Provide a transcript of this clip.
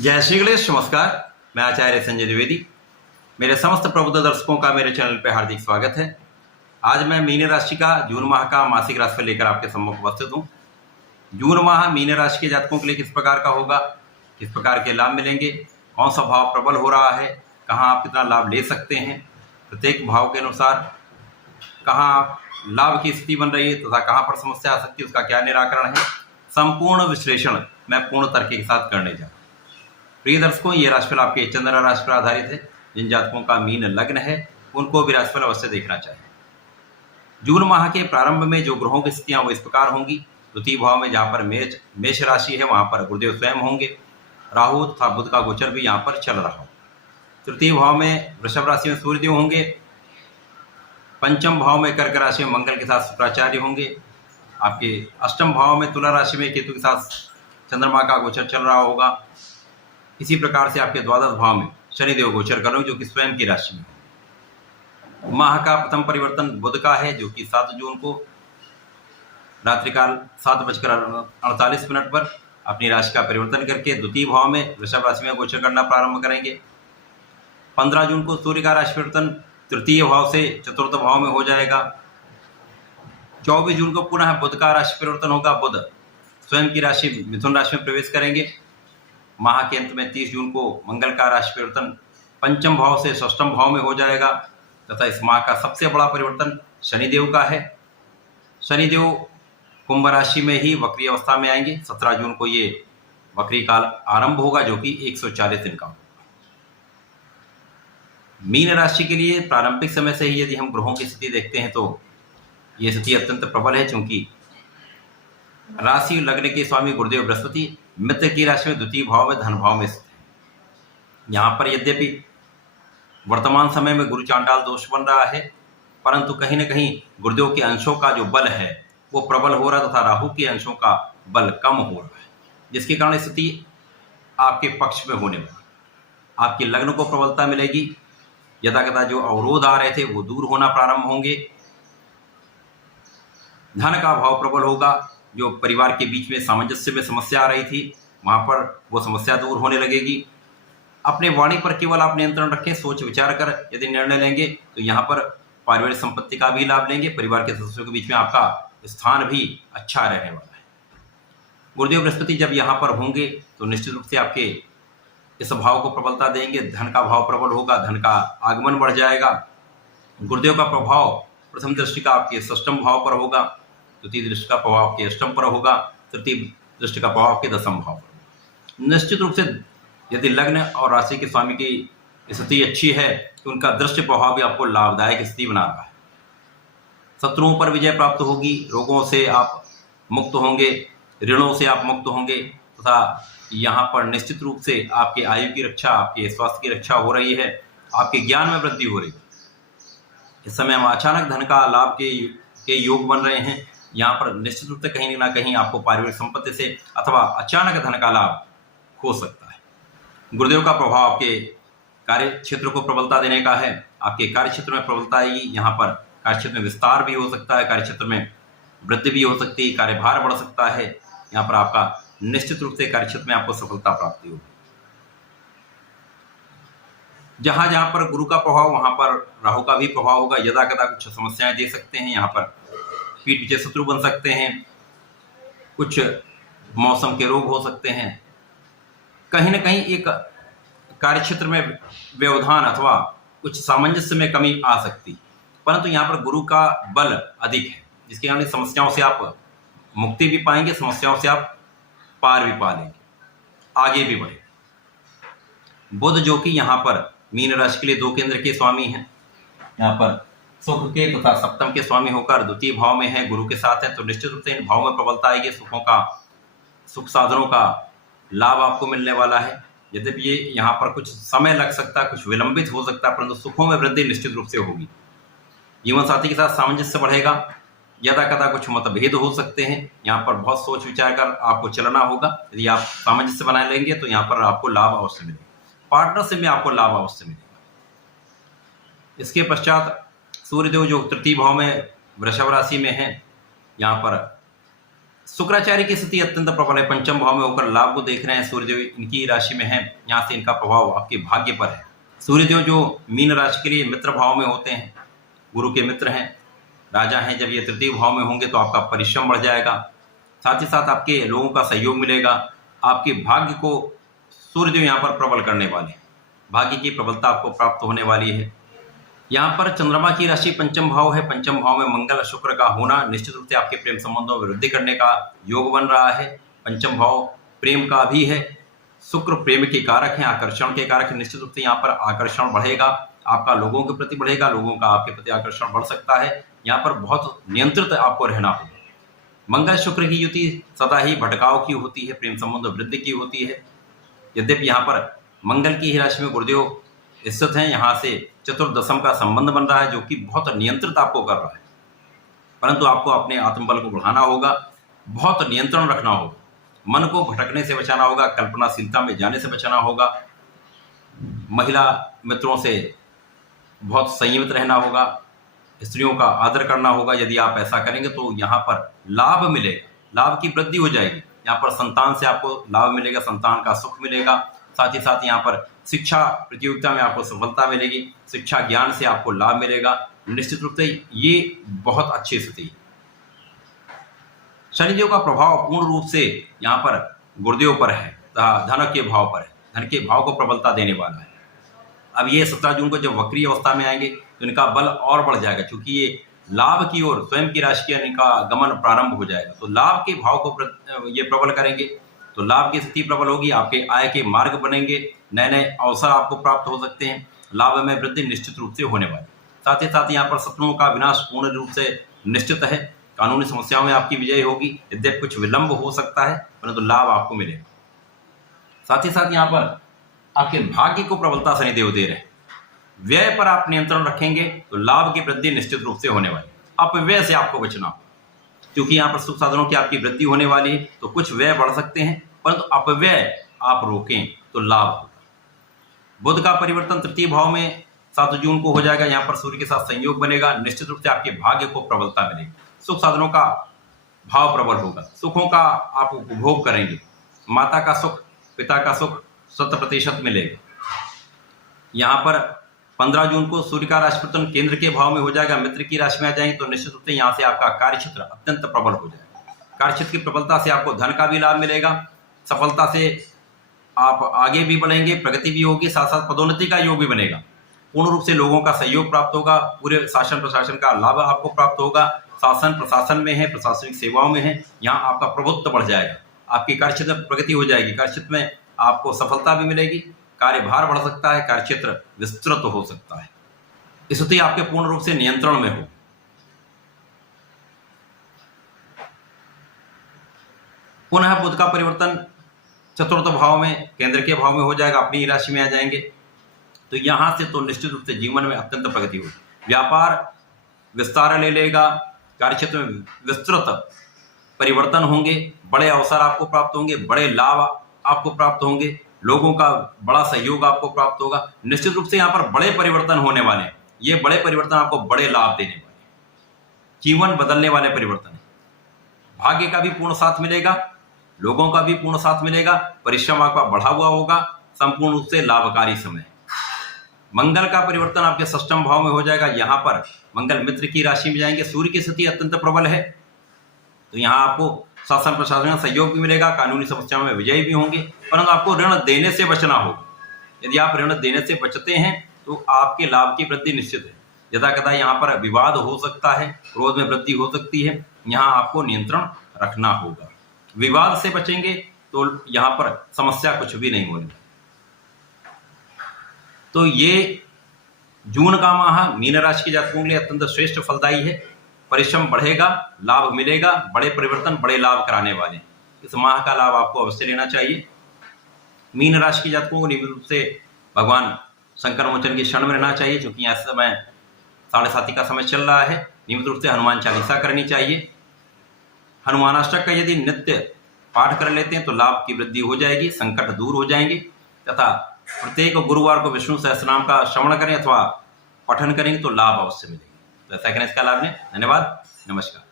जय श्री गणेश। नमस्कार, मैं आचार्य संजय द्विवेदी। मेरे समस्त प्रबुद्ध दर्शकों का मेरे चैनल पर हार्दिक स्वागत है। आज मैं मीन राशि का जून माह का मासिक राशिफल लेकर आपके सम्मुख उपस्थित हूँ। जून माह मीन राशि के जातकों के लिए किस प्रकार का होगा, किस प्रकार के लाभ मिलेंगे, कौन सा भाव प्रबल हो रहा है, कहाँ आप कितना लाभ ले सकते हैं, प्रत्येक भाव के अनुसार कहाँ आप लाभ की स्थिति बन रही है तथा कहाँ पर समस्या आ सकती है, उसका क्या निराकरण है, संपूर्ण विश्लेषण मैं पूर्ण तर्क के साथ करने जा रहा हूं। प्रिय दर्शकों, ये राशिफल आपके चंद्र राशि पर आधारित है। जिन जातकों का मीन लग्न है उनको भी राशिफल अवश्य देखना चाहिए। जून माह के प्रारंभ में जो ग्रहों की स्थितियां वो इस प्रकार होंगी। द्वितीय भाव में जहां पर मेष राशि है वहां पर गुरुदेव स्वयं होंगे। राहु तथा बुध का गोचर भी यहाँ पर चल रहा हो। तृतीय भाव में वृषभ राशि में सूर्यदेव होंगे। पंचम भाव में कर्क राशि में मंगल के साथ शुक्राचार्य होंगे। आपके अष्टम भाव में तुला राशि में केतु के साथ चंद्रमा का गोचर चल रहा होगा। इसी प्रकार से आपके द्वादश भाव में शनिदेव गोचर कर रहे हैं जो कि स्वयं की राशि में। माह का प्रथम परिवर्तन बुध का है जो कि 7 जून को रात्रिकाल 7:48 पर अपनी राशि का परिवर्तन करके द्वितीय भाव में वृषभ राशि में गोचर करना प्रारंभ करेंगे। 15 जून को सूर्य का राशि परिवर्तन तृतीय भाव से चतुर्थ भाव में हो जाएगा। 24 जून को पुनः बुध का राशि परिवर्तन होगा। बुध स्वयं की राशि मिथुन राशि में प्रवेश करेंगे। माह के अंत में 30 जून को मंगल का राशि परिवर्तन पंचम भाव से षष्ठम भाव में हो जाएगा तथा इस माह का सबसे बड़ा परिवर्तन शनिदेव का है। शनिदेव कुंभ राशि में ही वक्री अवस्था में आएंगे। 17 जून को ये वक्री काल आरंभ होगा जो कि 140 दिन का होगा। मीन राशि के लिए प्रारंभिक समय से ही यदि हम ग्रहों की स्थिति देखते हैं तो ये स्थिति अत्यंत प्रबल है, क्योंकि राशि लग्न के स्वामी गुरुदेव बृहस्पति मित्र की राशि में द्वितीय भाव में धन भाव में स्थित है। यहाँ पर यद्यपि वर्तमान समय में गुरु चांडाल दोष बन रहा है, परंतु कहीं न कहीं गुरुदेव के अंशों का जो बल है वो प्रबल हो रहा तथा राहु के अंशों का बल कम हो रहा है, जिसके कारण स्थिति आपके पक्ष में होने वाली। आपके लग्न को प्रबलता मिलेगी। यथाकथा जो अवरोध आ रहे थे वो दूर होना प्रारंभ होंगे। धन का भाव प्रबल होगा। जो परिवार के बीच में सामंजस्य में समस्या आ रही थी वहां पर वो समस्या दूर होने लगेगी। अपने वाणी पर केवल आप नियंत्रण रखें। सोच विचार कर यदि निर्णय लेंगे तो यहाँ पर पारिवारिक संपत्ति का भी लाभ लेंगे। परिवार के सदस्यों के बीच में आपका स्थान भी अच्छा रहने वाला है। गुरुदेव बृहस्पति जब यहाँ पर होंगे तो निश्चित रूप से आपके इस भाव को प्रबलता देंगे। धन का भाव प्रबल होगा, धन का आगमन बढ़ जाएगा। गुरुदेव का प्रभाव प्रथम दृष्टि का आपके षष्ठम भाव पर होगा, द्वितीय दृष्टि का प्रभाव आपके अष्टम पर होगा, तृतीय दृष्टि का प्रभाव आपके दसम भाव पर। निश्चित रूप से यदि लग्न और राशि के स्वामी की स्थिति अच्छी है तो उनका दृष्टि प्रभाव भी आपको लाभदायक स्थिति बना रहा है। शत्रुओं पर विजय प्राप्त होगी। रोगों से आप मुक्त होंगे, ऋणों से आप मुक्त होंगे तथा यहाँ पर निश्चित रूप से आपके आयु की रक्षा, आपके स्वास्थ्य की रक्षा हो रही है। आपके ज्ञान में वृद्धि हो रही है। इस समय हम अचानक धन का लाभ के योग बन रहे हैं। यहाँ पर निश्चित रूप से कहीं ना कहीं आपको पारिवारिक संपत्ति से अथवा अचानक धन का लाभ हो सकता है। गुरुदेव का प्रभाव आपके कार्य क्षेत्र को प्रबलता देने का है। आपके कार्य क्षेत्र में प्रबलता आएगी। यहाँ पर कार्य क्षेत्र में विस्तार भी हो सकता है, कार्य क्षेत्र में वृद्धि भी हो सकती है, कार्यभार बढ़ सकता है। यहाँ पर आपका निश्चित रूप से कार्य क्षेत्र में आपको सफलता प्राप्ति होगी। जहां जहां पर गुरु का प्रभाव वहां पर राहु का भी प्रभाव होगा। यदा कदा कुछ समस्याएं दे सकते हैं। यहाँ पर पीठ पीछे शत्रु बन सकते हैं, कुछ मौसम के रोग हो सकते हैं, कहीं ना कहीं एक कार्य क्षेत्र में व्यवधान अथवा कुछ सामंजस्य में कमी आ सकती है। परंतु यहाँ पर गुरु का बल अधिक है, जिसके कारण समस्याओं से आप मुक्ति भी पाएंगे, समस्याओं से आप पार भी पा लेंगे, आगे भी बढ़े। बुध जो कि यहाँ पर मीन राशि के लिए 2 केंद्र के स्वामी हैं, यहाँ पर सुख के तथा सप्तम के स्वामी होकर द्वितीय भाव में है, गुरु के साथ है, तो निश्चित रूप से इन भाव में प्रबलता आएगी। सुख साधनों का लाभ आपको मिलने वाला है। यद्यपि ये यहाँ पर कुछ समय लग सकता है, कुछ विलंबित हो सकता है, परंतु सुखों में वृद्धि निश्चित रूप से होगी। जीवन साथी के साथ सामंजस्य बढ़ेगा। यदा कदा कुछ मतभेद हो सकते हैं। यहाँ पर बहुत सोच विचार कर आपको चलना होगा। यदि आप सामंजस्य बना लेंगे तो यहाँ पर आपको लाभ अवश्य मिलेगा। पार्टनरशिप में आपको लाभ अवश्य मिलेगा। इसके पश्चात सूर्यदेव जो तृतीय भाव में वृषभ राशि में है, यहाँ पर शुक्राचार्य की स्थिति अत्यंत प्रबल है, पंचम भाव में होकर लाभ को देख रहे हैं। सूर्यदेव इनकी राशि में है, यहाँ से इनका प्रभाव आपके भाग्य पर है। सूर्यदेव जो मीन राशि के लिए मित्र भाव में होते हैं, गुरु के मित्र हैं, राजा हैं, जब ये तृतीय भाव में होंगे तो आपका परिश्रम बढ़ जाएगा, साथ ही साथ आपके लोगों का सहयोग मिलेगा। आपके भाग्य को सूर्यदेव यहाँ पर प्रबल करने वाले हैं, भाग्य की प्रबलता आपको प्राप्त होने वाली है। यहाँ पर चंद्रमा की राशि पंचम भाव है, पंचम भाव में मंगल शुक्र का होना निश्चित रूप से आपके प्रेम संबंधों में वृद्धि करने का योग बन रहा है। पंचम भाव प्रेम का भी है, शुक्र प्रेम के कारक हैं, आकर्षण के कारक हैं। निश्चित रूप से यहाँ पर आकर्षण बढ़ेगा, आपका लोगों के प्रति बढ़ेगा, लोगों का आपके प्रति आकर्षण बढ़ सकता है। यहाँ पर बहुत नियंत्रित आपको रहना होगा। मंगल शुक्र की युति सदा ही भटकाव की होती है, प्रेम संबंध वृद्धि की होती है। यद्यपि यहाँ पर मंगल की ही राशि में गुरुदेव स्थित हैं, यहाँ से चतुर्दशम का संबंध बन रहा है, जो कि बहुत नियंत्रित आपको कर रहा है। परंतु आपको अपने आत्मबल को बढ़ाना होगा, बहुत नियंत्रण रखना होगा, मन को भटकने से बचाना होगा, कल्पनाशीलता में जाने से बचाना होगा, महिला मित्रों से बहुत संयमित रहना होगा, स्त्रियों का आदर करना होगा। यदि आप ऐसा करेंगे तो यहाँ पर लाभ मिलेगा, लाभ की वृद्धि हो जाएगी। यहाँ पर संतान से आपको लाभ मिलेगा, संतान का सुख मिलेगा, साथ ही साथ यहाँ पर शिक्षा प्रतियोगिता में आपको सफलता मिलेगी, शिक्षा ज्ञान से आपको लाभ मिलेगा। निश्चित रूप से ये बहुत अच्छी स्थिति है। शनिदेव का प्रभाव पूर्ण रूप से यहाँ पर गुरुदेव पर है, धन के भाव पर है, धन के भाव को प्रबलता देने वाला है। अब ये 17 जून को जब वक्री अवस्था में आएंगे तो इनका बल और बढ़ जाएगा, क्योंकि ये लाभ की ओर स्वयं की राशि के इनका गमन प्रारंभ हो जाएगा। तो लाभ के भाव को ये प्रबल करेंगे, तो लाभ की स्थिति प्रबल होगी, आपके आय के मार्ग बनेंगे, नए नए अवसर आपको प्राप्त हो सकते हैं, लाभ में वृद्धि निश्चित रूप से होने वाली। साथ ही साथ यहाँ पर शत्रुओं का विनाश पूर्ण रूप से निश्चित है, कानूनी समस्याओं में आपकी विजय होगी, यद्यपि कुछ विलंब हो सकता है, परंतु लाभ आपको मिलेगा। साथ ही साथ यहाँ पर आपके भाग्य को प्रबलता शनिदेव दे रहे हैं। व्यय पर आप नियंत्रण रखेंगे तो लाभ की वृद्धि निश्चित रूप से होने वाली। अपव्यय से आपको बचना हो, क्योंकि यहाँ पर सुख साधनों की आपकी वृद्धि होने वाली है, तो कुछ व्यय बढ़ सकते हैं, परंतु अपव्यय आप रोकें तो लाभ होगा। बुध का परिवर्तन तृतीय भाव में 7 जून को हो जाएगा, यहाँ पर सूर्य के साथ संयोग बनेगा, निश्चित रूप से आपके भाग्य को प्रबलता मिलेगी, सुख साधनों का भाव प्रबल होगा, सुखों का आप उपभोग करेंगे, माता का सुख, पिता का सुख 100% मिलेगा। यहाँ पर 15 जून को सूर्य का राशि परिवर्तन केंद्र के भाव में हो जाएगा, मित्र की राशि में आ जाएंगे, तो निश्चित रूप से यहाँ से आपका कार्य क्षेत्र अत्यंत प्रबल हो जाएगा। कार्य क्षेत्र की प्रबलता से आपको धन का भी लाभ मिलेगा, सफलता से आप आगे भी बढ़ेंगे, प्रगति भी होगी, साथ साथ पदोन्नति का योग भी बनेगा, पूर्ण रूप से लोगों का सहयोग प्राप्त होगा, पूरे शासन प्रशासन का लाभ आपको प्राप्त होगा। शासन प्रशासन में है, प्रशासनिक सेवाओं में है, यहाँ आपका प्रभुत्व बढ़ जाएगा, आपकी कार्य क्षेत्र में प्रगति हो जाएगी, कार्य क्षेत्र में आपको सफलता भी मिलेगी, कार्यभार बढ़ सकता है, कार्य क्षेत्र विस्तृत हो सकता है, स्थिति आपके पूर्ण रूप से नियंत्रण में हो। पुनः बुध का परिवर्तन चतुर्थ भाव में केंद्र के भाव में हो जाएगा, अपनी राशि में आ जाएंगे, तो यहां से तो निश्चित रूप से जीवन में अत्यंत प्रगति होगी, व्यापार विस्तार ले लेगा, कार्य क्षेत्र में विस्तृत परिवर्तन होंगे, बड़े अवसर आपको प्राप्त होंगे, बड़े लाभ आपको प्राप्त होंगे, लोगों का बड़ा सहयोग आपको प्राप्त होगा। निश्चित रूप से यहाँ पर बड़े परिवर्तन होने वाले हैं, ये बड़े परिवर्तन आपको बड़े लाभ देने वाले हैं, जीवन बदलने वाले परिवर्तन है। भाग्य का भी पूर्ण साथ मिलेगा, लोगों का भी पूर्ण साथ मिलेगा, परिश्रम आपका बढ़ा हुआ होगा, संपूर्ण रूप से लाभकारी समय। मंगल का परिवर्तन आपके 6ठ भाव में हो जाएगा, यहाँ पर मंगल मित्र की राशि में जाएंगे, सूर्य की स्थिति अत्यंत प्रबल है, तो यहाँ आपको शासन प्रशासन का सहयोग भी मिलेगा, कानूनी समस्याओं में विजयी भी होंगे, परंतु आपको ऋण देने से बचना होगा। यदि आप ऋण देने से बचते हैं तो आपके लाभ की वृद्धि निश्चित है। यदा कदा यहाँ पर विवाद हो सकता है, क्रोध में वृद्धि हो सकती है, यहाँ आपको नियंत्रण रखना होगा। विवाद से बचेंगे तो यहाँ पर समस्या कुछ भी नहीं होगी। तो ये जून का माह मीन राशि के जातकों के लिए अत्यंत श्रेष्ठ फलदायी है, परिश्रम बढ़ेगा, लाभ मिलेगा, बड़े परिवर्तन बड़े लाभ कराने वाले हैं। इस माह का लाभ आपको अवश्य लेना चाहिए। मीन राशि के जातकों को नियमित रूप से भगवान शंकर मोचन की शरण में रहना चाहिए, क्योंकि यहाँ समय 7:30 का समय चल रहा है। नियमित रूप से हनुमान चालीसा करनी चाहिए। हनुमानाष्टक का यदि नित्य पाठ कर लेते हैं तो लाभ की वृद्धि हो जाएगी, संकट दूर हो जाएंगे, तथा प्रत्येक गुरुवार को विष्णु सहस्रनाम का श्रवण करें अथवा पठन करेंगे तो लाभ अवश्य मिलेगा। तो ऐसा करें, इसका लाभ लें। धन्यवाद, नमस्कार।